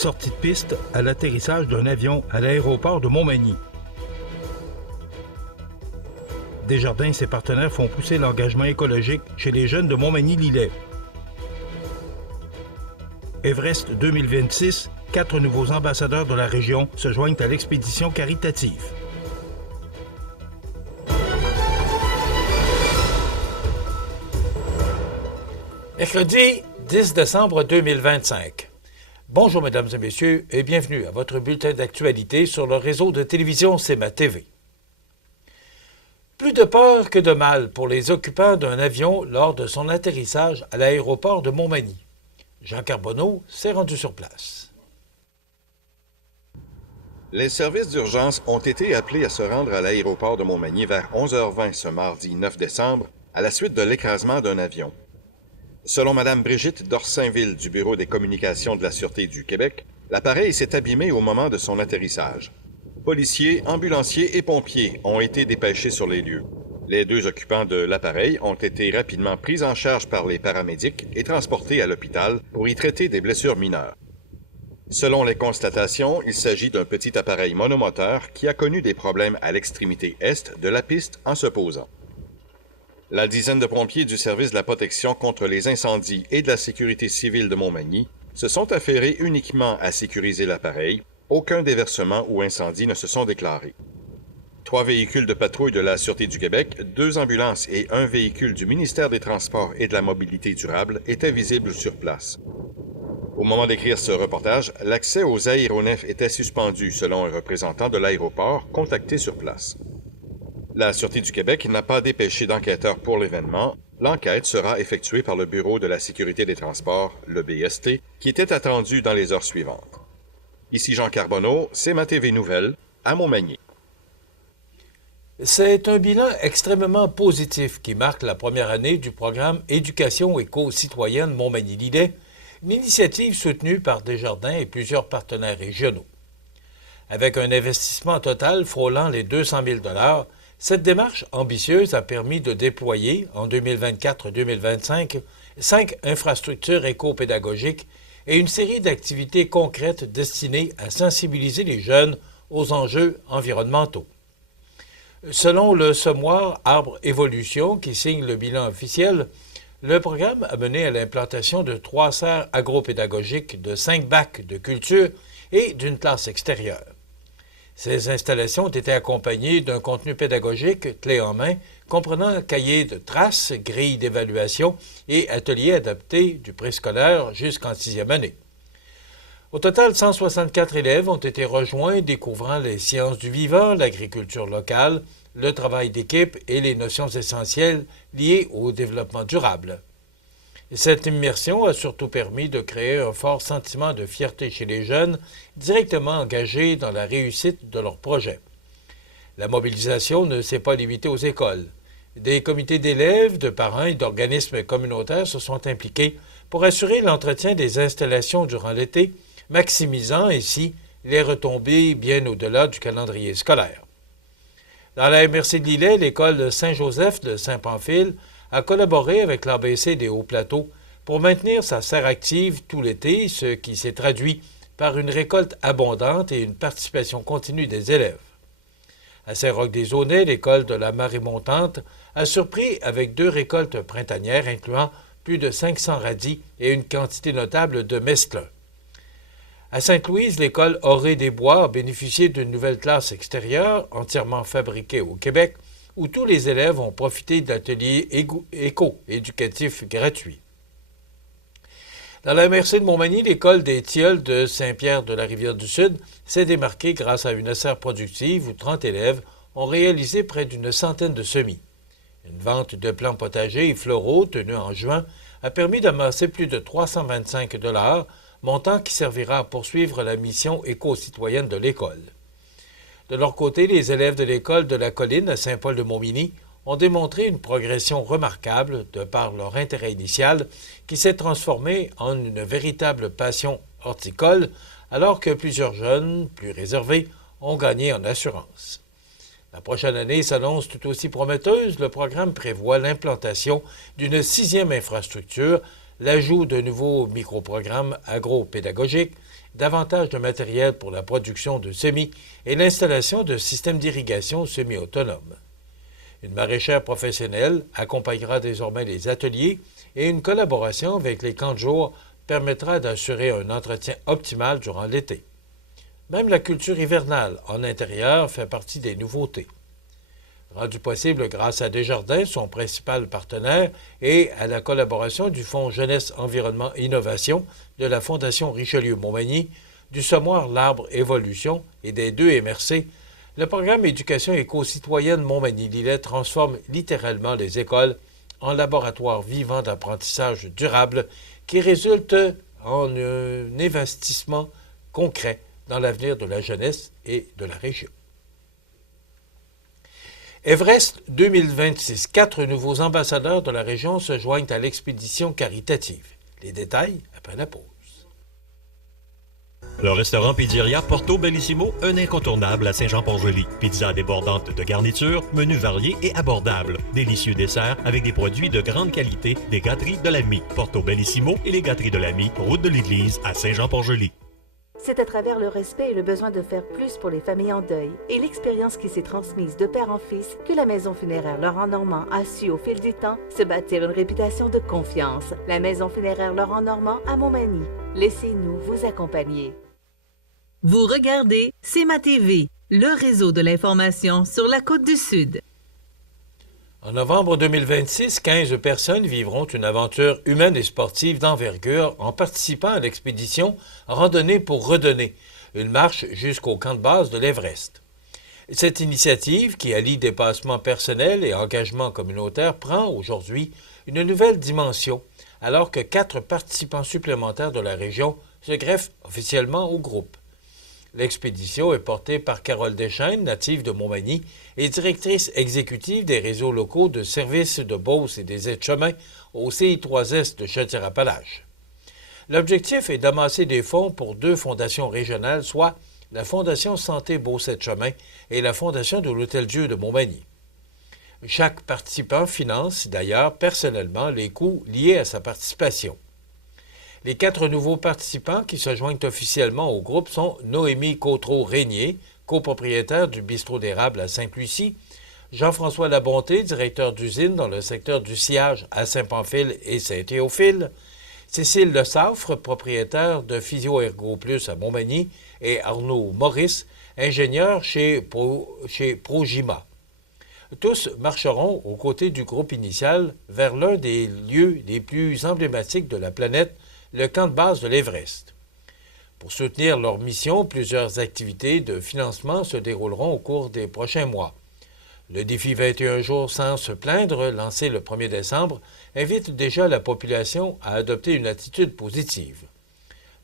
sortie de piste à l'atterrissage d'un avion à l'aéroport de Montmagny. Desjardins et ses partenaires font pousser l'engagement écologique chez les jeunes de Montmagny-Lillet. Everest 2026, 4 nouveaux ambassadeurs de la région se joignent à l'expédition caritative. Mercredi 10 décembre 2025. Bonjour mesdames et messieurs et bienvenue à votre bulletin d'actualité sur le réseau de télévision CMA TV. Plus de peur que de mal pour les occupants d'un avion lors de son atterrissage à l'aéroport de Montmagny. Jean Carbonneau s'est rendu sur place. Les services d'urgence ont été appelés à se rendre à l'aéroport de Montmagny vers 11h20 ce mardi 9 décembre à la suite de l'écrasement d'un avion. Selon Mme Brigitte Dorsainville du Bureau des communications de la Sûreté du Québec, l'appareil s'est abîmé au moment de son atterrissage. Policiers, ambulanciers et pompiers ont été dépêchés sur les lieux. Les 2 occupants de l'appareil ont été rapidement pris en charge par les paramédics et transportés à l'hôpital pour y traiter des blessures mineures. Selon les constatations, il s'agit d'un petit appareil monomoteur qui a connu des problèmes à l'extrémité est de la piste en se posant. La dizaine de pompiers du service de la protection contre les incendies et de la sécurité civile de Montmagny se sont affairés uniquement à sécuriser l'appareil. Aucun déversement ou incendie ne se sont déclarés. 3 véhicules de patrouille de la Sûreté du Québec, 2 ambulances et 1 véhicule du ministère des Transports et de la Mobilité durable étaient visibles sur place. Au moment d'écrire ce reportage, l'accès aux aéronefs était suspendu selon un représentant de l'aéroport contacté sur place. La Sûreté du Québec n'a pas dépêché d'enquêteurs pour l'événement. L'enquête sera effectuée par le Bureau de la sécurité des transports, le BST, qui était attendu dans les heures suivantes. Ici Jean Carbonneau, CMA TV Nouvelles, à Montmagny. C'est un bilan extrêmement positif qui marque la première année du programme Éducation éco-citoyenne Montmagny-Lillet, une initiative soutenue par Desjardins et plusieurs partenaires régionaux. Avec un investissement total frôlant les 200 000 $, cette démarche ambitieuse a permis de déployer, en 2024-2025, 5 infrastructures éco-pédagogiques et une série d'activités concrètes destinées à sensibiliser les jeunes aux enjeux environnementaux. Selon le sommoir Arbre Évolution, qui signe le bilan officiel, le programme a mené à l'implantation de 3 serres agropédagogiques, de 5 bacs de culture et d'une classe extérieure. Ces installations ont été accompagnées d'un contenu pédagogique clé en main, comprenant cahiers de traces, grilles d'évaluation et ateliers adaptés du préscolaire jusqu'en 6e année. Au total, 164 élèves ont été rejoints découvrant les sciences du vivant, l'agriculture locale, le travail d'équipe et les notions essentielles liées au développement durable. Cette immersion a surtout permis de créer un fort sentiment de fierté chez les jeunes directement engagés dans la réussite de leur projet. La mobilisation ne s'est pas limitée aux écoles. Des comités d'élèves, de parents et d'organismes communautaires se sont impliqués pour assurer l'entretien des installations durant l'été, maximisant ainsi les retombées bien au-delà du calendrier scolaire. Dans la MRC de Lillet, l'école Saint-Joseph de Saint-Pamphile a collaboré avec l'ABC des Hauts-Plateaux pour maintenir sa serre active tout l'été, ce qui s'est traduit par une récolte abondante et une participation continue des élèves. À Saint-Roch-des-Aunais, l'école de la Marée montante a surpris avec 2 récoltes printanières incluant plus de 500 radis et une quantité notable de mesclun. À Sainte-Louise, l'école Orée-des-Bois a bénéficié d'une nouvelle classe extérieure entièrement fabriquée au Québec, où tous les élèves ont profité d'ateliers éco-éducatifs gratuits. Dans la MRC de Montmagny, l'école des Tilleuls de Saint-Pierre-de-la-Rivière-du-Sud s'est démarquée grâce à une serre productive où 30 élèves ont réalisé près d'une centaine de semis. Une vente de plants potagers et floraux tenue en juin a permis d'amasser plus de 325 $, montant qui servira à poursuivre la mission éco-citoyenne de l'école. De leur côté, les élèves de l'école de la Colline à Saint-Paul-de-Montmagny ont démontré une progression remarquable de par leur intérêt initial qui s'est transformé en une véritable passion horticole alors que plusieurs jeunes, plus réservés, ont gagné en assurance. La prochaine année s'annonce tout aussi prometteuse. Le programme prévoit l'implantation d'une 6e infrastructure, l'ajout de nouveaux microprogrammes agro-pédagogiques, davantage de matériel pour la production de semis et l'installation de systèmes d'irrigation semi-autonomes. Une maraîchère professionnelle accompagnera désormais les ateliers et une collaboration avec les camps de jour permettra d'assurer un entretien optimal durant l'été. Même la culture hivernale en intérieur fait partie des nouveautés. Rendu possible grâce à Desjardins, son principal partenaire, et à la collaboration du Fonds Jeunesse Environnement Innovation de la Fondation Richelieu-Montmagny, du semoir L'Arbre Évolution et des deux MRC, le programme Éducation éco-citoyenne Montmagny-Lillet transforme littéralement les écoles en laboratoires vivants d'apprentissage durable qui résulte en un investissement concret dans l'avenir de la jeunesse et de la région. Everest 2026. 4 nouveaux ambassadeurs de la région se joignent à l'expédition caritative. Les détails après la pause. Le restaurant Pizzeria Porto Bellissimo, un incontournable à Saint-Jean-Port-Joli. Pizza débordante de garniture, menu varié et abordable. Délicieux dessert avec des produits de grande qualité des gâteries de l'Ami. Porto Bellissimo et les gâteries de l'Ami, route de l'église à Saint-Jean-Port-Joli. C'est à travers le respect et le besoin de faire plus pour les familles en deuil et l'expérience qui s'est transmise de père en fils que la Maison funéraire Laurent Normand a su au fil du temps se bâtir une réputation de confiance. La Maison funéraire Laurent Normand à Montmagny. Laissez-nous vous accompagner. Vous regardez CMA TV, le réseau de l'information sur la Côte-du-Sud. En novembre 2026, 15 personnes vivront une aventure humaine et sportive d'envergure en participant à l'expédition Randonnée pour redonner, une marche jusqu'au camp de base de l'Everest. Cette initiative, qui allie dépassement personnel et engagement communautaire, prend aujourd'hui une nouvelle dimension, alors que 4 participants supplémentaires de la région se greffent officiellement au groupe. L'expédition est portée par Carole Deschênes, native de Montmagny et directrice exécutive des réseaux locaux de services de Beauce et des aides-chemins au CI3S de Chaudière-Appalaches. L'objectif est d'amasser des fonds pour 2 fondations régionales, soit la Fondation Santé Beauce-Aides-chemins et la Fondation de l'Hôtel-Dieu de Montmagny. Chaque participant finance d'ailleurs personnellement les coûts liés à sa participation. Les 4 nouveaux participants qui se joignent officiellement au groupe sont Noémie Côtreau-Régnier, copropriétaire du bistrot d'érable à Sainte-Lucie, Jean-François Labonté, directeur d'usine dans le secteur du sciage à Saint-Pamphile et Saint-Théophile, Cécile Le Saffre, propriétaire de Physio Ergo Plus à Montmagny, et Arnaud Maurice, ingénieur chez Progima. Tous marcheront aux côtés du groupe initial vers l'un des lieux les plus emblématiques de la planète, le camp de base de l'Everest. Pour soutenir leur mission, plusieurs activités de financement se dérouleront au cours des prochains mois. Le défi 21 jours sans se plaindre, lancé le 1er décembre, invite déjà la population à adopter une attitude positive.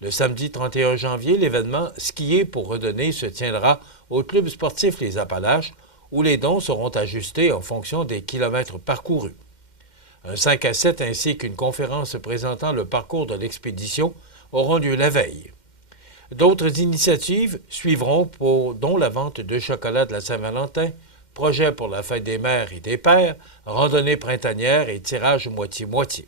Le samedi 31 janvier, l'événement Skier pour redonner se tiendra au club sportif Les Appalaches, où les dons seront ajustés en fonction des kilomètres parcourus. Un 5 à 7 ainsi qu'une conférence présentant le parcours de l'expédition auront lieu la veille. D'autres initiatives suivront, dont la vente de chocolat de la Saint-Valentin, projet pour la fête des mères et des pères, randonnée printanière et tirage moitié-moitié.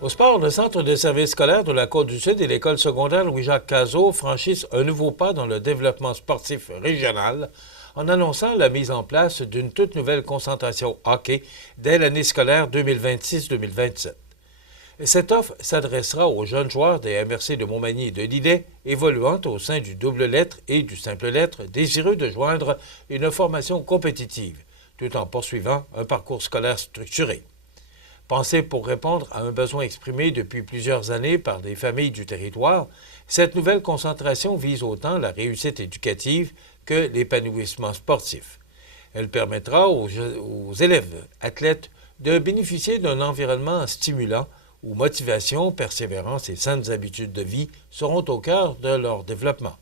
Au sport, le Centre de services scolaires de la Côte-du-Sud et l'École secondaire Louis-Jacques Cazot franchissent un nouveau pas dans le développement sportif régional en annonçant la mise en place d'une toute nouvelle concentration hockey dès l'année scolaire 2026-2027. Cette offre s'adressera aux jeunes joueurs des MRC de Montmagny et de Lillet, évoluant au sein du double lettre et du simple lettre, désireux de joindre une formation compétitive, tout en poursuivant un parcours scolaire structuré. Pensée pour répondre à un besoin exprimé depuis plusieurs années par des familles du territoire, cette nouvelle concentration vise autant la réussite éducative que l'épanouissement sportif. Elle permettra aux élèves athlètes de bénéficier d'un environnement stimulant où motivation, persévérance et saines habitudes de vie seront au cœur de leur développement.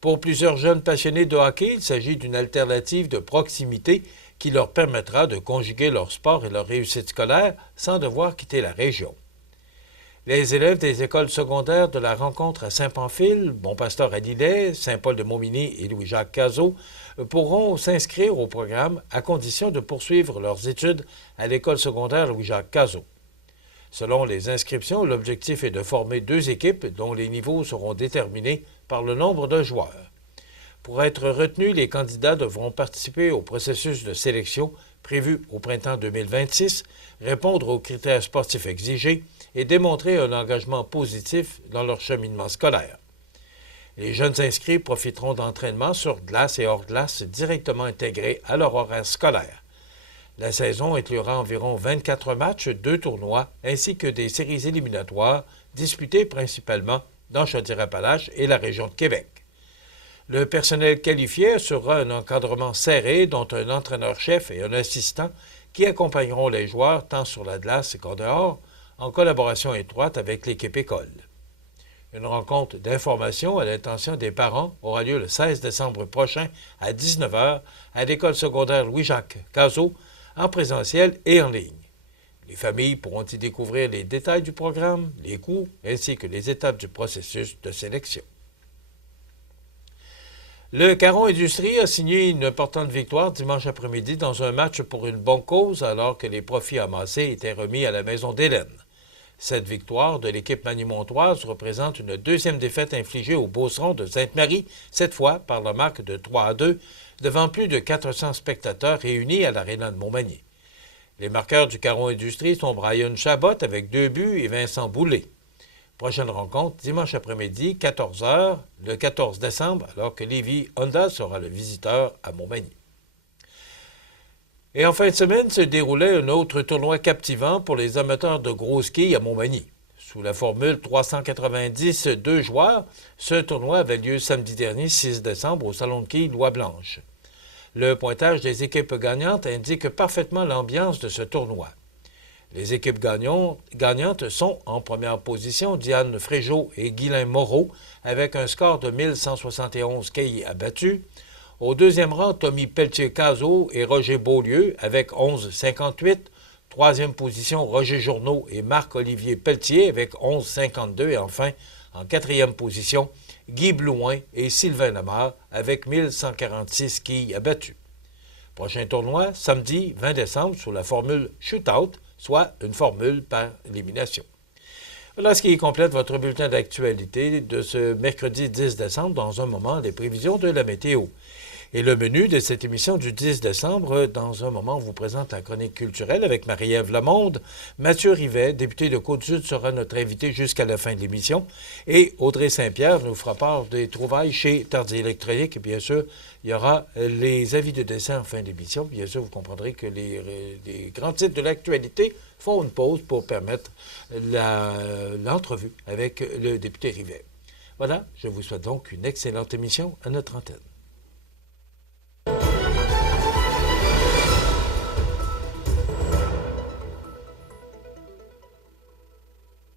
Pour plusieurs jeunes passionnés de hockey, il s'agit d'une alternative de proximité qui leur permettra de conjuguer leur sport et leur réussite scolaire sans devoir quitter la région. Les élèves des écoles secondaires de la rencontre à Saint-Pamphile, Bon-Pasteur à Lillet, Saint-Paul-de-Montmagny et Louis-Jacques Cazot pourront s'inscrire au programme à condition de poursuivre leurs études à l'école secondaire Louis-Jacques Cazot. Selon les inscriptions, l'objectif est de former 2 équipes dont les niveaux seront déterminés par le nombre de joueurs. Pour être retenus, les candidats devront participer au processus de sélection prévu au printemps 2026, répondre aux critères sportifs exigés et démontrer un engagement positif dans leur cheminement scolaire. Les jeunes inscrits profiteront d'entraînements sur glace et hors glace directement intégrés à leur horaire scolaire. La saison inclura environ 24 matchs, 2 tournois, ainsi que des séries éliminatoires disputées principalement dans Chaudière-Appalaches et la région de Québec. Le personnel qualifié assurera un encadrement serré, dont un entraîneur-chef et un assistant qui accompagneront les joueurs tant sur la glace qu'en dehors, en collaboration étroite avec l'équipe école. Une rencontre d'information à l'intention des parents aura lieu le 16 décembre prochain à 19h à l'école secondaire Louis-Jacques Cazot, en présentiel et en ligne. Les familles pourront y découvrir les détails du programme, les coûts, ainsi que les étapes du processus de sélection. Le Caron Industrie a signé une importante victoire dimanche après-midi dans un match pour une bonne cause alors que les profits amassés étaient remis à la Maison d'Hélène. Cette victoire de l'équipe manimontoise représente une 2e défaite infligée aux Beaucerons de Sainte-Marie, cette fois par la marque de 3-2, devant plus de 400 spectateurs réunis à l'Aréna de Montmagny. Les marqueurs du Caron Industrie sont Brian Chabot avec 2 buts et Vincent Boulay. Prochaine rencontre dimanche après-midi, 14h, le 14 décembre, alors que Lévis Honda sera le visiteur à Montmagny. Et en fin de semaine se déroulait un autre tournoi captivant pour les amateurs de gros ski à Montmagny. Sous la formule 390 2 joueurs, ce tournoi avait lieu samedi dernier, 6 décembre, au Salon de quilles Loi-Blanche. Le pointage des équipes gagnantes indique parfaitement l'ambiance de ce tournoi. Les équipes gagnantes sont en première position Diane Fréjot et Guylain Moreau avec un score de 1171 quilles abattus. Au deuxième rang, Tommy Pelletier-Cazot et Roger Beaulieu avec 11,58. Troisième position, Roger Journeau et Marc-Olivier Pelletier avec 11,52. Et enfin, en quatrième position, Guy Blouin et Sylvain Lamar avec 1146 quilles abattues. Prochain tournoi, samedi 20 décembre, sous la formule shootout, soit une formule par élimination. Voilà ce qui complète votre bulletin d'actualité de ce mercredi 10 décembre. Dans un moment, les prévisions de la météo. Et le menu de cette émission du 10 décembre, dans un moment, on vous présente la chronique culturelle avec Marie-Ève Lamonde. Mathieu Rivet, député de Côte-Sud, sera notre invité jusqu'à la fin de l'émission. Et Audrey Saint-Pierre nous fera part des trouvailles chez Tardy Électronique. Et bien sûr, il y aura les avis de dessin en fin d'émission. Bien sûr, vous comprendrez que les grands titres de l'actualité font une pause pour permettre l'entrevue avec le député Rivet. Voilà, je vous souhaite donc une excellente émission à notre antenne.